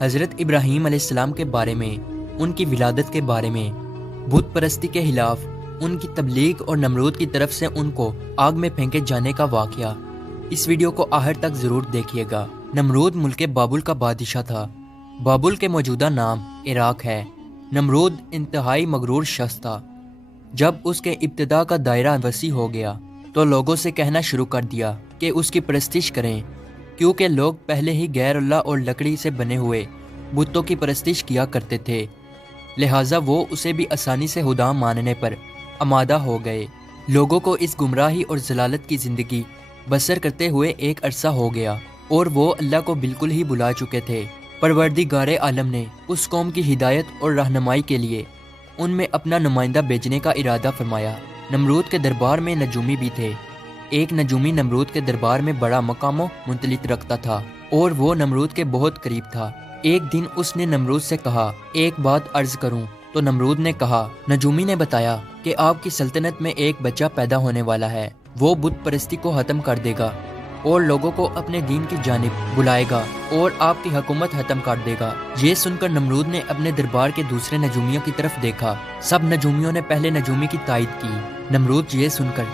حضرت ابراہیم علیہ السلام کے بارے میں، ان کی ولادت کے بارے میں، بت پرستی کے خلاف ان کی تبلیغ اور نمرود کی طرف سے ان کو آگ میں پھینکے جانے کا واقعہ۔ اس ویڈیو کو آخر تک ضرور دیکھیے گا۔ نمرود ملک بابل کا بادشاہ تھا۔ بابل کے موجودہ نام عراق ہے۔ نمرود انتہائی مغرور شخص تھا۔ جب اس کے ابتدا کا دائرہ وسیع ہو گیا تو لوگوں سے کہنا شروع کر دیا کہ اس کی پرستش کریں، کیونکہ لوگ پہلے ہی غیر اللہ اور لکڑی سے بنے ہوئے بتوں کی پرستش کیا کرتے تھے، لہٰذا وہ اسے بھی آسانی سے خدا ماننے پر آمادہ ہو گئے۔ لوگوں کو اس گمراہی اور ضلالت کی زندگی بسر کرتے ہوئے ایک عرصہ ہو گیا اور وہ اللہ کو بالکل ہی بلا چکے تھے۔ پروردگار عالم نے اس قوم کی ہدایت اور رہنمائی کے لیے ان میں اپنا نمائندہ بھیجنے کا ارادہ فرمایا۔ نمرود کے دربار میں نجومی بھی تھے۔ ایک نجومی نمرود کے دربار میں بڑا مقام و منتلک رکھتا تھا اور وہ نمرود کے بہت قریب تھا۔ ایک دن اس نے نمرود سے کہا، ایک بات عرض کروں؟ تو نمرود نے کہا۔ نجومی نے بتایا کہ آپ کی سلطنت میں ایک بچہ پیدا ہونے والا ہے، وہ بت پرستی کو ختم کر دے گا اور لوگوں کو اپنے دین کی جانب بلائے گا اور آپ کی حکومت ختم کر دے گا۔ یہ سن کر نمرود نے اپنے دربار کے دوسرے نجومیوں کی طرف دیکھا۔ سب نجومیوں نے پہلے نجومی کی تائید کی۔ نمرود یہ سن کر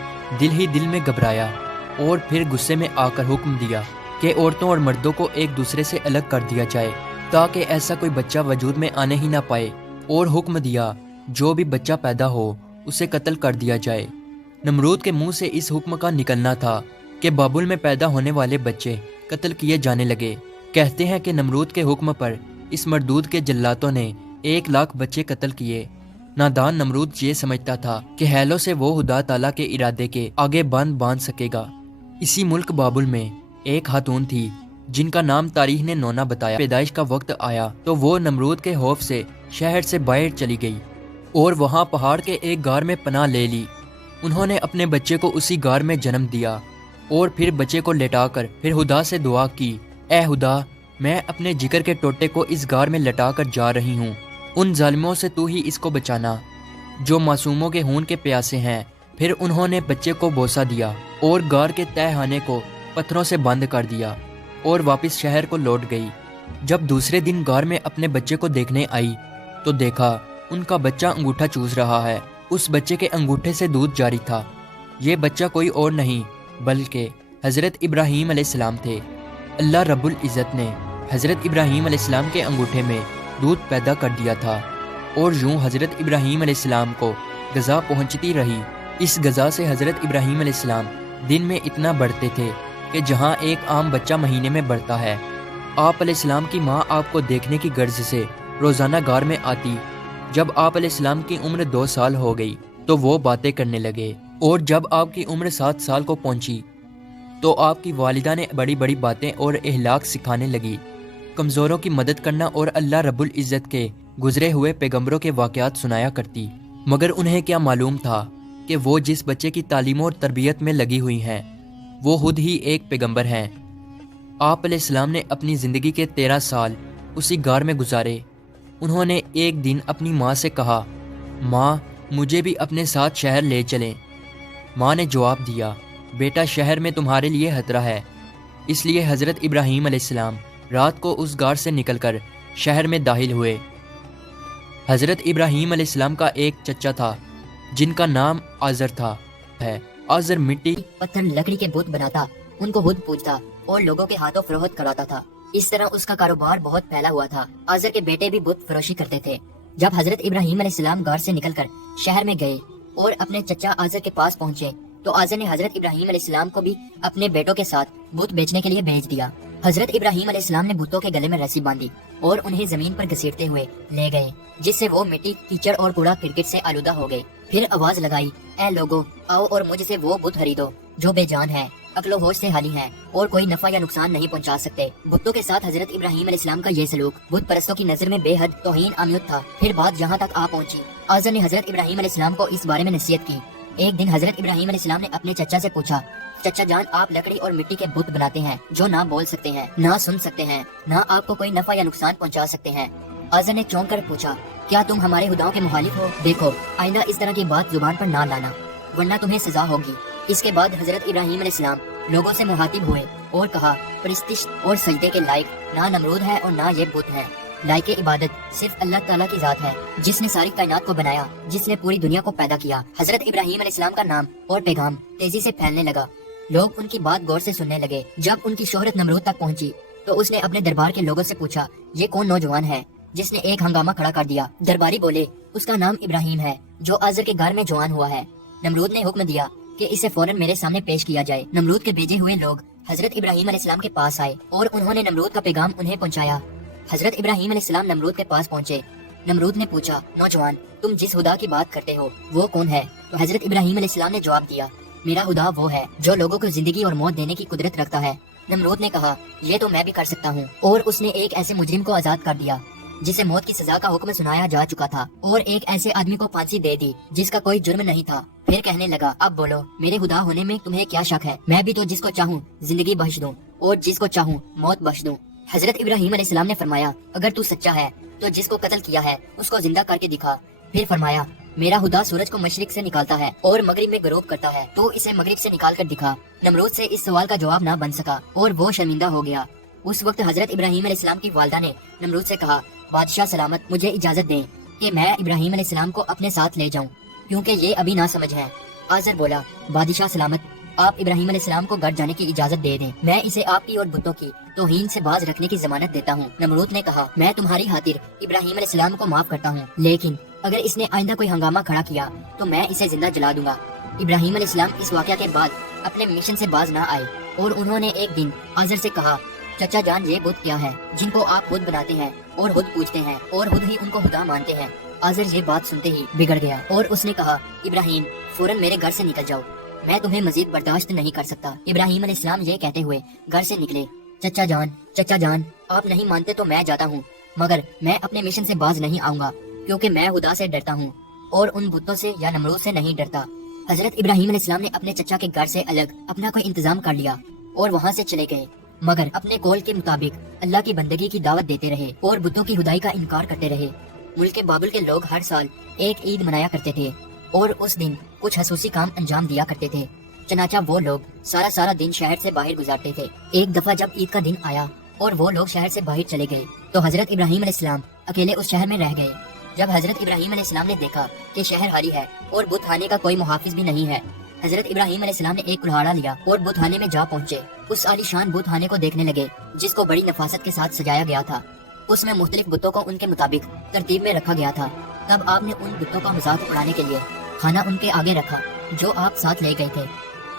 دل ہی دل میں گھبرایا اور پھر غصے میں آ کر حکم دیا کہ عورتوں اور مردوں کو ایک دوسرے سے الگ کر دیا جائے تاکہ ایسا کوئی بچہ وجود میں آنے ہی نہ پائے، اور حکم دیا جو بھی بچہ پیدا ہو اسے قتل کر دیا جائے۔ نمرود کے منہ سے اس حکم کا نکلنا تھا کہ بابل میں پیدا ہونے والے بچے قتل کیے جانے لگے۔ کہتے ہیں کہ نمرود کے حکم پر اس مردود کے جلاتوں نے 1,00,000 بچے قتل کیے۔ نادان نمرود یہ سمجھتا تھا کہ ہیلوں سے وہ خدا تعالیٰ کے ارادے کے آگے باندھ سکے گا۔ اسی ملک بابل میں ایک خاتون تھی جن کا نام تاریخ نے نونا بتایا۔ پیدائش کا وقت آیا تو وہ نمرود کے خوف سے شہر سے باہر چلی گئی اور وہاں پہاڑ کے ایک غار میں پناہ لے لی۔ انہوں نے اپنے بچے کو اسی غار میں جنم دیا اور پھر بچے کو لٹا کر پھر خدا سے دعا کی، اے خدا، میں اپنے جگر کے ٹوٹے کو اس غار میں لٹا کر جا رہی ہوں، ان ظالموں سے تو ہی اس کو بچانا جو معصوموں کے خون کے پیاسے ہیں۔ پھر انہوں نے بچے کو بوسہ دیا اور غار کے تہہ خانے کو پتھروں سے بند کر دیا اور واپس شہر کو لوٹ گئی۔ جب دوسرے دن غار میں اپنے بچے کو دیکھنے آئی تو دیکھا ان کا بچہ انگوٹھا چوس رہا ہے۔ اس بچے کے انگوٹھے سے دودھ جاری تھا۔ یہ بچہ کوئی اور نہیں بلکہ حضرت ابراہیم علیہ السلام تھے۔ اللہ رب العزت نے حضرت ابراہیم علیہ السلام کے انگوٹھے میں دودھ پیدا کر دیا تھا اور یوں حضرت ابراہیم علیہ السلام کو غذا پہنچتی رہی۔ اس غذا سے حضرت ابراہیم علیہ السلام دن میں اتنا بڑھتے تھے کہ جہاں ایک عام بچہ مہینے میں بڑھتا ہے۔ آپ علیہ السلام کی ماں آپ کو دیکھنے کی غرض سے روزانہ غار میں آتی۔ جب آپ علیہ السلام کی عمر 2 سال ہو گئی تو وہ باتیں کرنے لگے، اور جب آپ کی عمر 7 سال کو پہنچی تو آپ کی والدہ نے بڑی بڑی باتیں اور اخلاق سکھانے لگی، کمزوروں کی مدد کرنا اور اللہ رب العزت کے گزرے ہوئے پیغمبروں کے واقعات سنایا کرتی۔ مگر انہیں کیا معلوم تھا کہ وہ جس بچے کی تعلیم اور تربیت میں لگی ہوئی ہیں وہ خود ہی ایک پیغمبر ہیں۔ آپ علیہ السلام نے اپنی زندگی کے 13 سال اسی غار میں گزارے۔ انہوں نے ایک دن اپنی ماں سے کہا، ماں، مجھے بھی اپنے ساتھ شہر لے چلیں۔ ماں نے جواب دیا، بیٹا، شہر میں تمہارے لیے خطرہ ہے۔ اس لیے حضرت ابراہیم علیہ السلام رات کو اس غار سے نکل کر شہر میں داخل ہوئے۔ حضرت ابراہیم علیہ السلام کا ایک چچا تھا جن کا نام آزر تھا۔ آزر مٹی پتھر لکڑی کے بت بناتا، ان کو خود پوجتا اور لوگوں کے ہاتھوں فروخت کراتا تھا۔ اس طرح اس کا کاروبار بہت پھیلا ہوا تھا۔ آزر کے بیٹے بھی بت فروشی کرتے تھے۔ جب حضرت ابراہیم علیہ السلام غار سے نکل کر شہر میں گئے اور اپنے چچا آزر کے پاس پہنچے تو آزر نے حضرت ابراہیم علیہ السلام کو بھی اپنے بیٹوں کے ساتھ بت بیچنے کے لیے بھیج دیا۔ حضرت ابراہیم علیہ السلام نے بتوں کے گلے میں رسی باندھی اور انہیں زمین پر گھسیٹتے ہوئے لے گئے، جس سے وہ مٹی، کیچڑ اور کوڑا کرکٹ سے آلودہ ہو گئے۔ پھر آواز لگائی، اے لوگو، آؤ اور مجھ سے وہ بت خریدو جو بے جان ہے، عقل و ہوش سے خالی ہیں اور کوئی نفع یا نقصان نہیں پہنچا سکتے۔ بتوں کے ساتھ حضرت ابراہیم علیہ السلام کا یہ سلوک بت پرستوں کی نظر میں بے حد توہین آمیز تھا۔ پھر بات یہاں تک آ پہنچی، آزر نے حضرت ابراہیم علیہ السلام کو اس بارے میں نصیحت کی۔ ایک دن حضرت ابراہیم علیہ السلام نے اپنے چچا سے پوچھا، چچا جان، آپ لکڑی اور مٹی کے بت بناتے ہیں جو نہ بول سکتے ہیں، نہ سن سکتے ہیں، نہ آپ کو کوئی نفع یا نقصان پہنچا سکتے ہیں۔ آزر نے چونک کر پوچھا، کیا تم ہمارے خداؤں کے مخالف ہو؟ دیکھو، آئندہ اس طرح کی بات زبان پر نہ لانا ورنہ تمہیں سزا ہوگی۔ اس کے بعد حضرت ابراہیم علیہ السلام لوگوں سے مخاطب ہوئے اور کہا پرستش اور سجدے کے لائق نہ نمرود ہے اور نہ یہ بت ہے، لائق عبادت صرف اللہ تعالیٰ کی ذات ہے جس نے ساری کائنات کو بنایا، جس نے پوری دنیا کو پیدا کیا۔ حضرت ابراہیم علیہ السلام کا نام اور پیغام تیزی سے پھیلنے لگا، لوگ ان کی بات غور سے سننے لگے۔ جب ان کی شہرت نمرود تک پہنچی تو اس نے اپنے دربار کے لوگوں سے پوچھا یہ کون نوجوان ہے جس نے ایک ہنگامہ کھڑا کر دیا؟ درباری بولے اس کا نام ابراہیم ہے جو آزر کے گھر میں جوان ہوا ہے۔ نمرود نے حکم دیا کہ اسے فوراً میرے سامنے پیش کیا جائے۔ نمرود کے بھیجے ہوئے لوگ حضرت ابراہیم علیہ السلام کے پاس آئے اور انہوں نے نمرود کا پیغام انہیں پہنچایا۔ حضرت ابراہیم علیہ السلام نمرود کے پاس پہنچے۔ نمرود نے پوچھا نوجوان تم جس خدا کی بات کرتے ہو وہ کون ہے؟ تو حضرت ابراہیم علیہ السلام نے جواب دیا میرا خدا وہ ہے جو لوگوں کو زندگی اور موت دینے کی قدرت رکھتا ہے۔ نمرود نے کہا یہ تو میں بھی کر سکتا ہوں، اور اس نے ایک ایسے مجرم کو آزاد کر دیا جسے موت کی سزا کا حکم سنایا جا چکا تھا، اور ایک ایسے آدمی کو پھانسی دے دی جس کا کوئی جرم نہیں تھا۔ پھر کہنے لگا اب بولو میرے خدا ہونے میں تمہیں کیا شک ہے؟ میں بھی تو جس کو چاہوں زندگی بخش دوں اور جس کو چاہوں موت بخش دوں۔ حضرت ابراہیم علیہ السلام نے فرمایا اگر تو سچا ہے تو جس کو قتل کیا ہے اس کو زندہ کر کے دکھا۔ پھر فرمایا میرا خدا سورج کو مشرق سے نکالتا ہے اور مغرب میں غروب کرتا ہے، تو اسے مغرب سے نکال کر دکھا۔ نمرود سے اس سوال کا جواب نہ بن سکا اور وہ شرمندہ ہو گیا۔ اس وقت حضرت ابراہیم علیہ السلام کی والدہ نے نمرود سے کہا بادشاہ سلامت مجھے اجازت دیں کہ میں ابراہیم علیہ السلام کو اپنے ساتھ لے جاؤں کیونکہ یہ ابھی نہ سمجھ ہے۔ آزر بولا بادشاہ سلامت آپ ابراہیم علیہ السلام کو گھر جانے کی اجازت دے دیں، میں اسے آپ کی اور بتوں کی توہین سے باز رکھنے کی ضمانت دیتا ہوں۔ نمرود نے کہا میں تمہاری خاطر ابراہیم علیہ السلام کو معاف کرتا ہوں، لیکن اگر اس نے آئندہ کوئی ہنگامہ کھڑا کیا تو میں اسے زندہ جلا دوں گا۔ ابراہیم علیہ السلام اس واقعہ کے بعد اپنے مشن سے باز نہ آئے اور انہوں نے ایک دن آزر سے کہا چچا جان یہ بت کیا ہے جن کو آپ خود بناتے ہیں اور خود پوجتے ہیں اور خود ہی ان کو خدا مانتے ہیں؟ آزر یہ بات سنتے ہی بگڑ گیا اور اس نے کہا ابراہیم فوراً میرے گھر سے نکل جاؤ، میں تمہیں مزید برداشت نہیں کر سکتا۔ ابراہیم علیہ السلام یہ کہتے ہوئے گھر سے نکلے۔ چچا جان آپ نہیں مانتے تو میں جاتا ہوں، مگر میں اپنے مشن سے باز نہیں آؤں گا کیونکہ میں خدا سے ڈرتا ہوں اور ان بتوں سے یا نمرود سے نہیں ڈرتا۔ حضرت ابراہیم علیہ السلام نے اپنے چچا کے گھر سے الگ اپنا کوئی انتظام کر لیا اور وہاں سے چلے گئے، مگر اپنے قول کے مطابق اللہ کی بندگی کی دعوت دیتے رہے اور بتوں کی خدائی کا انکار کرتے رہے۔ ملک بابل کے لوگ ہر سال ایک عید منایا کرتے تھے اور اس دن کچھ خصوصی کام انجام دیا کرتے تھے، چنانچہ وہ لوگ سارا دن شہر سے باہر گزارتے تھے۔ ایک دفعہ جب عید کا دن آیا اور وہ لوگ شہر سے باہر چلے گئے تو حضرت ابراہیم علیہ السلام اکیلے اس شہر میں رہ گئے۔ جب حضرت ابراہیم علیہ السلام نے دیکھا کہ شہر خالی ہے اور بت خانے کا کوئی محافظ بھی نہیں ہے، حضرت ابراہیم علیہ السلام نے ایک کلہاڑا لیا اور بت خانے میں جا پہنچے۔ اس عالی شان بت خانے کو دیکھنے لگے جس کو بڑی نفاست کے ساتھ سجایا گیا تھا۔ اس میں مختلف بتوں کو ان کے مطابق ترتیب میں رکھا گیا تھا۔ تب آپ نے ان بتوں کا مذاق اڑانے کے لیے کھانا ان کے آگے رکھا جو آپ ساتھ لے گئے تھے۔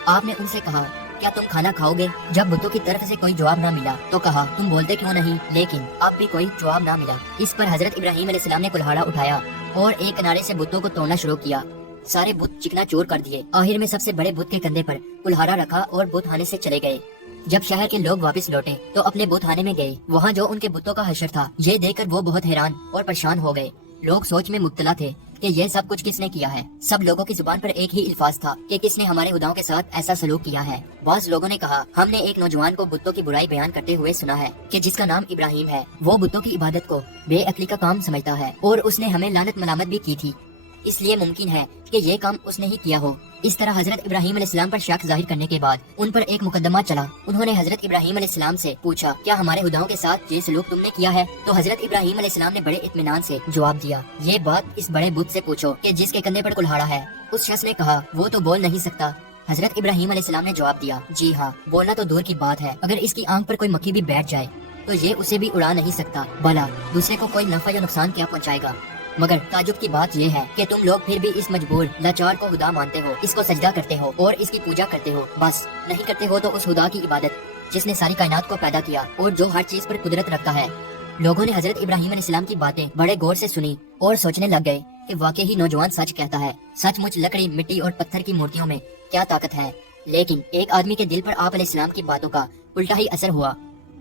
آپ نے ان سے کہا کیا تم کھانا کھاؤ گے؟ جب بتوں کی طرف سے کوئی جواب نہ ملا تو کہا تم بولتے کیوں نہیں؟ لیکن اب بھی کوئی جواب نہ ملا۔ اس پر حضرت ابراہیم علیہ السلام نے کلہاڑا اٹھایا اور ایک کنارے سے بتوں کو توڑنا شروع کیا۔ سارے بت چکنا چور کر دیے۔ آخر میں سب سے بڑے بت کے کندھے پر کلہاڑا رکھا اور بت خانے سے چلے گئے۔ جب شہر کے لوگ واپس لوٹے تو اپنے بت خانے میں گئے، وہاں جو ان کے بتوں کا حشر تھا یہ دیکھ کر وہ بہت حیران اور پریشان ہو گئے۔ لوگ سوچ میں مبتلا تھے کہ یہ سب کچھ کس نے کیا ہے۔ سب لوگوں کی زبان پر ایک ہی الفاظ تھا کہ کس نے ہمارے خداؤں کے ساتھ ایسا سلوک کیا ہے۔ بعض لوگوں نے کہا ہم نے ایک نوجوان کو بتوں کی برائی بیان کرتے ہوئے سنا ہے کہ جس کا نام ابراہیم ہے، وہ بتوں کی عبادت کو بے عقلی کا کام سمجھتا ہے اور اس نے ہمیں لعنت ملامت بھی کی تھی، اس لیے ممکن ہے کہ یہ کام اس نے ہی کیا ہو۔ اس طرح حضرت ابراہیم علیہ السلام پر شک ظاہر کرنے کے بعد ان پر ایک مقدمہ چلا۔ انہوں نے حضرت ابراہیم علیہ السلام سے پوچھا کیا ہمارے خداؤں کے ساتھ یہ سلوک تم نے کیا ہے؟ تو حضرت ابراہیم علیہ السلام نے بڑے اطمینان سے جواب دیا یہ بات اس بڑے بت سے پوچھو کہ جس کے کندھے پر کلہاڑا ہے۔ اس شخص نے کہا وہ تو بول نہیں سکتا۔ حضرت ابراہیم علیہ السلام نے جواب دیا جی ہاں، بولنا تو دور کی بات ہے، اگر اس کی آنکھ پر کوئی مکھی بھی بیٹھ جائے تو یہ اسے بھی اڑا نہیں سکتا، بھلا دوسرے کو کوئی نفع یا نقصان کیا پہنچائے گا؟ مگر تعجب کی بات یہ ہے کہ تم لوگ پھر بھی اس مجبور لاچار کو خدا مانتے ہو، اس کو سجدہ کرتے ہو اور اس کی پوجا کرتے ہو۔ بس نہیں کرتے ہو تو اس خدا کی عبادت جس نے ساری کائنات کو پیدا کیا اور جو ہر چیز پر قدرت رکھتا ہے۔ لوگوں نے حضرت ابراہیم علیہ السلام کی باتیں بڑے غور سے سنی اور سوچنے لگ گئے کہ واقعی نوجوان سچ کہتا ہے، سچ مچ لکڑی مٹی اور پتھر کی مورتیوں میں کیا طاقت ہے۔ لیکن ایک آدمی کے دل پر آپ علیہ السلام کی باتوں کا الٹا ہی اثر ہوا۔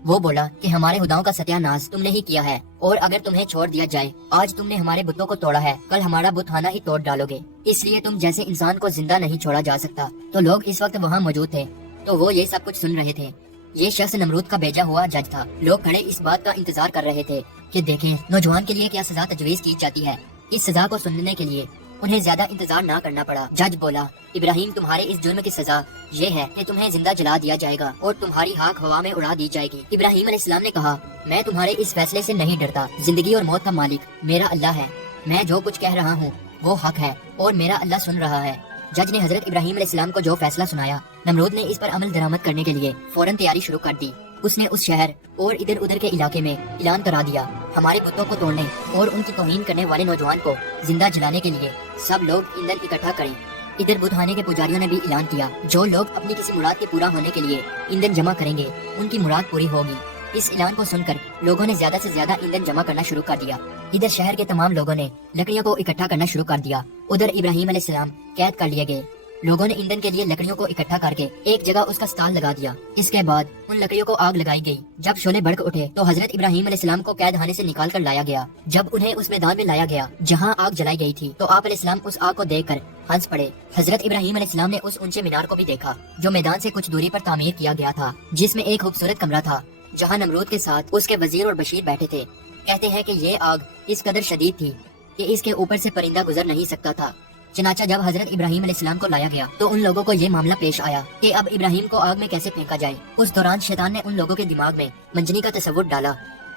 وہ بولا کہ ہمارے خداؤں کا ستیہ ناز تم نے ہی کیا ہے، اور اگر تمہیں چھوڑ دیا جائے، آج تم نے ہمارے بتوں کو توڑا ہے، کل ہمارا بت خانہ ہی توڑ ڈالو گے، اس لیے تم جیسے انسان کو زندہ نہیں چھوڑا جا سکتا۔ تو لوگ اس وقت وہاں موجود تھے تو وہ یہ سب کچھ سن رہے تھے۔ یہ شخص نمرود کا بھیجا ہوا جج تھا۔ لوگ کھڑے اس بات کا انتظار کر رہے تھے کہ دیکھیں نوجوان کے لیے کیا سزا تجویز کی جاتی ہے۔ اس سزا کو سننے کے لیے انہیں زیادہ انتظار نہ کرنا پڑا۔ جج بولا، ابراہیم تمہارے اس جرم کی سزا یہ ہے کہ تمہیں زندہ جلا دیا جائے گا اور تمہاری ہاک ہوا میں اڑا دی جائے گی۔ ابراہیم علیہ السلام نے کہا، میں تمہارے اس فیصلے سے نہیں ڈرتا، زندگی اور موت کا مالک میرا اللہ ہے، میں جو کچھ کہہ رہا ہوں وہ حق ہے اور میرا اللہ سن رہا ہے۔ جج نے حضرت ابراہیم علیہ السلام کو جو فیصلہ سنایا، نمرود نے اس پر عمل درآمد کرنے کے لیے فوراً تیاری شروع کر دی۔ اس نے اس شہر اور ادھر ادھر کے علاقے میں اعلان کرا دیا، ہمارے بتوں کو توڑنے اور ان کی توہین کرنے والے نوجوان کو زندہ جلانے کے لیے سب لوگ ایندھن اکٹھا کریں۔ ادھر بدھانے کے پجاریوں نے بھی اعلان کیا، جو لوگ اپنی کسی مراد کے پورا ہونے کے لیے ایندھن جمع کریں گے ان کی مراد پوری ہوگی۔ اس اعلان کو سن کر لوگوں نے زیادہ سے زیادہ ایندھن جمع کرنا شروع کر دیا۔ ادھر شہر کے تمام لوگوں نے لکڑیوں کو اکٹھا کرنا شروع کر دیا۔ ادھر ابراہیم علیہ السلام قید کر لیے گئے۔ لوگوں نے ایندھن کے لیے لکڑیوں کو اکٹھا کر کے ایک جگہ اس کا اسٹال لگا دیا۔ اس کے بعد ان لکڑیوں کو آگ لگائی گئی۔ جب شعلے بھڑک اٹھے تو حضرت ابراہیم علیہ السلام کو قید خانے سے نکال کر لایا گیا۔ جب انہیں اس میدان میں لایا گیا جہاں آگ جلائی گئی تھی تو آپ علیہ السلام اس آگ کو دیکھ کر ہنس پڑے۔ حضرت ابراہیم علیہ السلام نے اس اونچے مینار کو بھی دیکھا جو میدان سے کچھ دوری پر تعمیر کیا گیا تھا، جس میں ایک خوبصورت کمرہ تھا جہاں نمرود کے ساتھ اس کے وزیر اور بشیر بیٹھے تھے۔ کہتے ہیں کہ یہ آگ اس قدر شدید تھی کہ اس کے اوپر سے پرندہ گزر نہیں سکتا تھا۔ چنانچہ جب حضرت ابراہیم علیہ السلام کو لایا گیا تو ان لوگوں کو یہ معاملہ پیش آیا کہ اب ابراہیم کو آگ میں کیسے پھینکا جائے۔ اس دوران شیطان نے ان لوگوں کے دماغ میں منجنی کا تصور ڈالا۔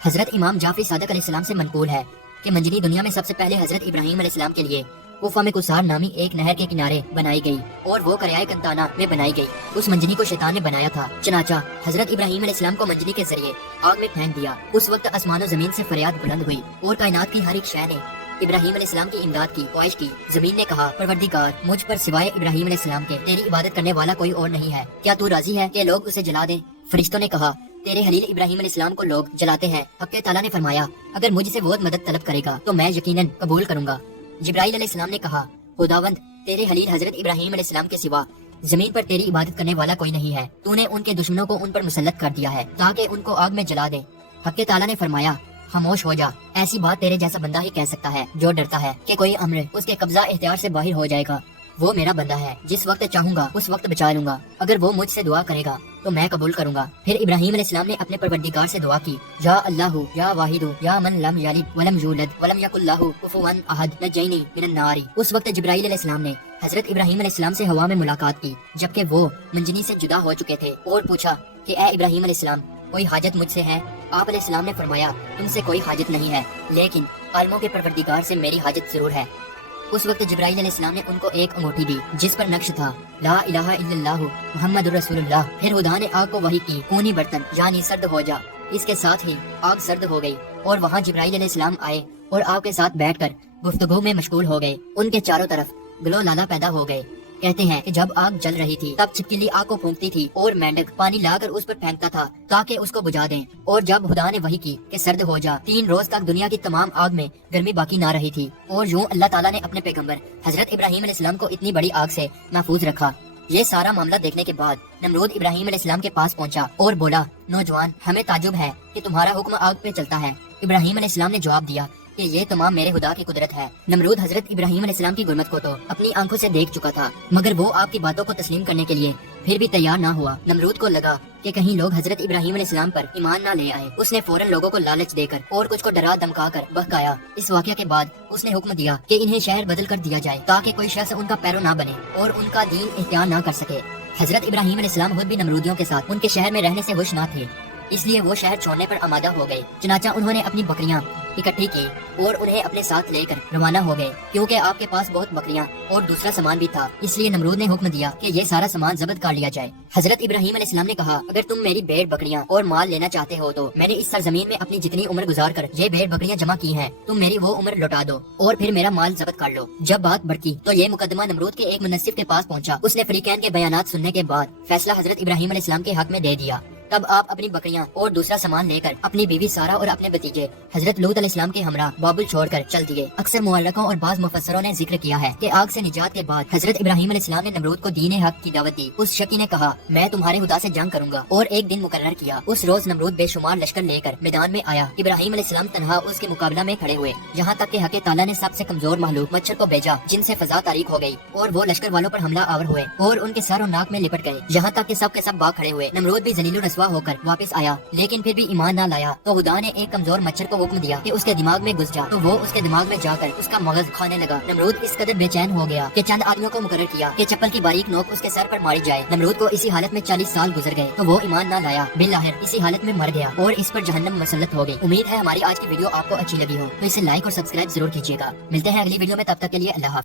حضرت امام جعفری صادق علیہ السلام سے منقول ہے کہ منجنی دنیا میں سب سے پہلے حضرت ابراہیم علیہ السلام کے لیے کوفہ میں کسار نامی ایک نہر کے کنارے بنائی گئی اور وہ قریائے کنتانا میں بنائی گئی۔ اس منجنی کو شیطان نے بنایا تھا۔ چنانچہ حضرت ابراہیم علیہ السلام کو منجنی کے ذریعے آگ میں پھینک دیا۔ اس وقت آسمان و زمین سے فریاد بلند ہوئی اور کائنات کی ہر ایک شے نے ابراہیم علیہ السلام کی امداد کی خواہش کی۔ زمین نے کہا، پروردگار، مجھ پر سوائے ابراہیم علیہ السلام کے تیری عبادت کرنے والا کوئی اور نہیں ہے، کیا تو راضی ہے کہ لوگ اسے جلا دیں؟ فرشتوں نے کہا، تیرے خلیل ابراہیم علیہ السلام کو لوگ جلاتے ہیں۔ حق تعالیٰ نے فرمایا، اگر مجھ سے وہ مدد طلب کرے گا تو میں یقیناً قبول کروں گا۔ جبرائیل علیہ السلام نے کہا، خداوند، تیرے خلیل حضرت ابراہیم علیہ السلام کے سوا زمین پر تیری عبادت کرنے والا کوئی نہیں ہے، تو نے ان کے دشمنوں کو ان پر مسلط کر دیا ہے تاکہ ان کو آگ میں جلا دے۔ حق تعالیٰ نے فرمایا، خاموش ہو جا، ایسی بات تیرے جیسا بندہ ہی کہہ سکتا ہے جو ڈرتا ہے کہ کوئی امر اس کے قبضہ اختیار سے باہر ہو جائے گا۔ وہ میرا بندہ ہے، جس وقت چاہوں گا اس وقت بچا لوں گا، اگر وہ مجھ سے دعا کرے گا تو میں قبول کروں گا۔ پھر ابراہیم علیہ السلام نے اپنے پروردگار سے دعا کی، یا اللہ یا واحد یا من لم یلد ولم یولد ولم یکن لہ کفوا احد نجینی من النار۔ اس وقت جبرائیل علیہ السلام نے حضرت ابراہیم علیہ السلام سے ہوا میں ملاقات کی جبکہ وہ منجنی سے جدا ہو چکے تھے، اور پوچھا کہ اے ابراہیم علیہ السلام، کوئی حاجت مجھ سے ہے؟ آپ علیہ السلام نے فرمایا، تم سے کوئی حاجت نہیں ہے، لیکن عالموں کے پروردگار سے میری حاجت ضرور ہے۔ اس وقت جبرائیل علیہ السلام نے ان کو ایک انگوٹھی دی جس پر نقش تھا، لا الہ الا اللہ محمد الرسول اللہ۔ پھر خدا نے آگ کو وحی کی، خونی برتن یعنی سرد ہو جا۔ اس کے ساتھ ہی آگ سرد ہو گئی اور وہاں جبرائیل علیہ السلام آئے اور آگ کے ساتھ بیٹھ کر گفتگو میں مشغول ہو گئے۔ ان کے چاروں طرف گلو لالا پیدا ہو گئے۔ کہتے ہیں کہ جب آگ جل رہی تھی تب چھپکلی آگ کو پھونکتی تھی اور مینڈک پانی لا کر اس پر پھینکتا تھا تاکہ اس کو بجھا دیں، اور جب خدا نے وحی کی کہ سرد ہو جا، 3 روز تک دنیا کی تمام آگ میں گرمی باقی نہ رہی تھی، اور یوں اللہ تعالیٰ نے اپنے پیغمبر حضرت ابراہیم علیہ السلام کو اتنی بڑی آگ سے محفوظ رکھا۔ یہ سارا معاملہ دیکھنے کے بعد نمرود ابراہیم علیہ السلام کے پاس پہنچا اور بولا، نوجوان، ہمیں تعجب ہے کہ تمہارا حکم آگ پہ چلتا ہے۔ ابراہیم علیہ السلام نے جواب دیا کہ یہ تمام میرے خدا کی قدرت ہے۔ نمرود حضرت ابراہیم علیہ السلام کی غربت کو تو اپنی آنکھوں سے دیکھ چکا تھا، مگر وہ آپ کی باتوں کو تسلیم کرنے کے لیے پھر بھی تیار نہ ہوا۔ نمرود کو لگا کہ کہیں لوگ حضرت ابراہیم علیہ السلام پر ایمان نہ لے آئے۔ اس نے فوراً لوگوں کو لالچ دے کر اور کچھ کو ڈرا دمکا کر بہکایا۔ اس واقعہ کے بعد اس نے حکم دیا کہ انہیں شہر بدل کر دیا جائے تاکہ کوئی شخص ان کا پیرو نہ بنے اور ان کا دین اختیار نہ کر سکے۔ حضرت ابراہیم علیہ السلام خود بھی نمرودیوں کے ساتھ ان کے شہر میں رہنے سے خوش نہ تھے، اس لیے وہ شہر چھوڑنے پر آمادہ ہو گئے۔ چنانچہ انہوں نے اپنی بکریاں اکٹھی کی اور انہیں اپنے ساتھ لے کر روانہ ہو گئے، کیونکہ آپ کے پاس بہت بکریاں اور دوسرا سامان بھی تھا، اس لیے نمرود نے حکم دیا کہ یہ سارا سامان ضبط کر لیا جائے۔ حضرت ابراہیم علیہ السلام نے کہا، اگر تم میری بھیڑ بکریاں اور مال لینا چاہتے ہو تو میں نے اس سرزمین میں اپنی جتنی عمر گزار کر یہ بھیڑ بکریاں جمع کی ہیں، تم میری وہ عمر لوٹا دو اور پھر میرا مال ضبط کر لو۔ جب بات بڑھتی تو یہ مقدمہ نمرود کے ایک منصف کے پاس پہنچا۔ اس نے فریقین کے بیانات سننے کے بعد فیصلہ حضرت ابراہیم علیہ السلام کے حق میں دے دیا۔ تب آپ اپنی بکریاں اور دوسرا سامان لے کر اپنی بیوی سارا اور اپنے بتیجے حضرت لوط علیہ السلام کے ہمراہ بابل چھوڑ کر چل دیے۔ اکثر مورخوں اور بعض مفسروں نے ذکر کیا ہے کہ آگ سے نجات کے بعد حضرت ابراہیم علیہ السلام نے نمرود کو دین حق کی دعوت دی۔ اس شکی نے کہا، میں تمہارے خدا سے جنگ کروں گا، اور ایک دن مقرر کیا۔ اس روز نمرود بے شمار لشکر لے کر میدان میں آیا۔ ابراہیم علیہ السلام تنہا اس کے مقابلہ میں کھڑے ہوئے، یہاں تک کہ حق تعالیٰ نے سب سے کمزور مخلوق مچھر کو بھیجا جن سے فضا تاریک ہو گئی، اور وہ لشکر والوں پر حملہ آور ہوئے اور ان کے سر و ناک میں لپٹ گئے، یہاں تک کہ سب کے سب بھاگ کھڑے ہوئے۔ نمرود بھی ذلیل و رسوا رسوا ہو کر واپس آیا لیکن پھر بھی ایمان نہ لایا تو خدا نے ایک کمزور مچھر کو حکم دیا کہ اس کے دماغ میں گھس جا، تو وہ اس کے دماغ میں جا کر اس کا مغز کھانے لگا۔ نمرود اس قدر بے چین ہو گیا کہ چند آدمیوں کو مقرر کیا کہ چپل کی باریک نوک اس کے سر پر ماری جائے۔ نمرود کو اسی حالت میں 40 سال گزر گئے تو وہ ایمان نہ لایا، بالآخر اسی حالت میں مر گیا اور اس پر جہنم مسلط ہو گئی۔ امید ہے ہماری آج کی ویڈیو آپ کو اچھی لگی ہو، تو اسے لائک اور سبسکرائب ضرور کیجیے گا۔ ملتے ہیں اگلی ویڈیو میں، تب تک کے لیے اللہ حافظ۔